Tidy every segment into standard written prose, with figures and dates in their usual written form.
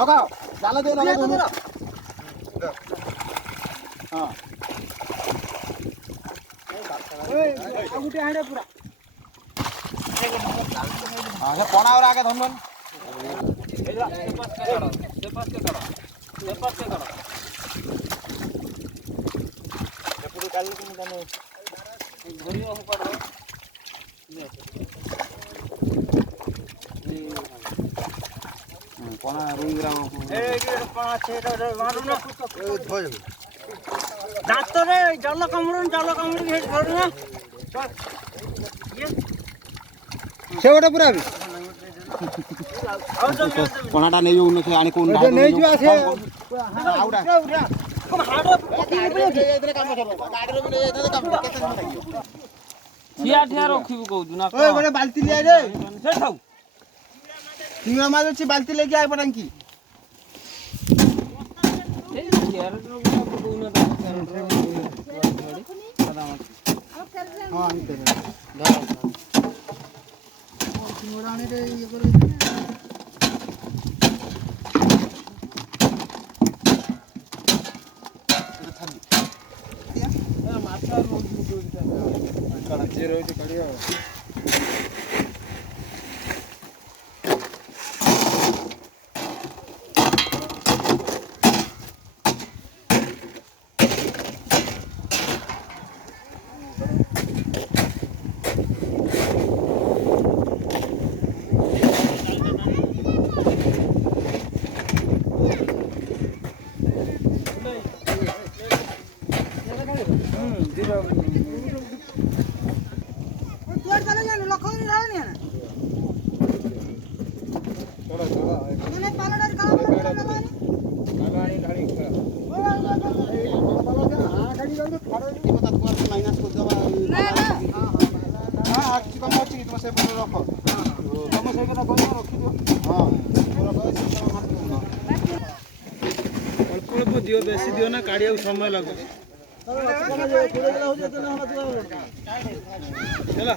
लगाओ जाल दे लगा दोनों हां गुटे हाडे पूरा हां से कोना और आगे धनवन एपुर काल को तने घरी हो पड़ो कोना रुई ग्राम ए कोना छे मारू ना दांत रे जल कामुड़ी हे धरू ना से ओटा पूरा भी कोनाटा नहीं उन से आनी कोन नहीं जो आसे आउडा कम हाडो इतने काम कर गाड़ी रे भी नहीं इतने काम केते दिन लागियो ठिया ठिया रखिबु कहू ना ओए बड़े बाल्टी ले रे से थाउ सिंगा मार छी बाल्टी लेके आइ पड़न की यार कहू ना हां आनी दे सिंगड़ाने रे ये करे दियो बेसी दियो ना काढ़िया समय लागो चला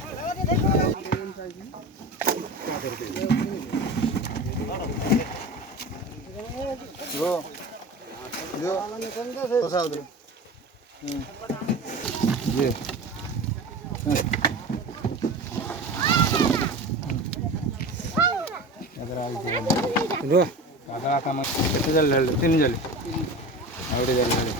जो फसा दे ये अगर आ रो आगा काम किती झाले 3 झाले आवडे झाले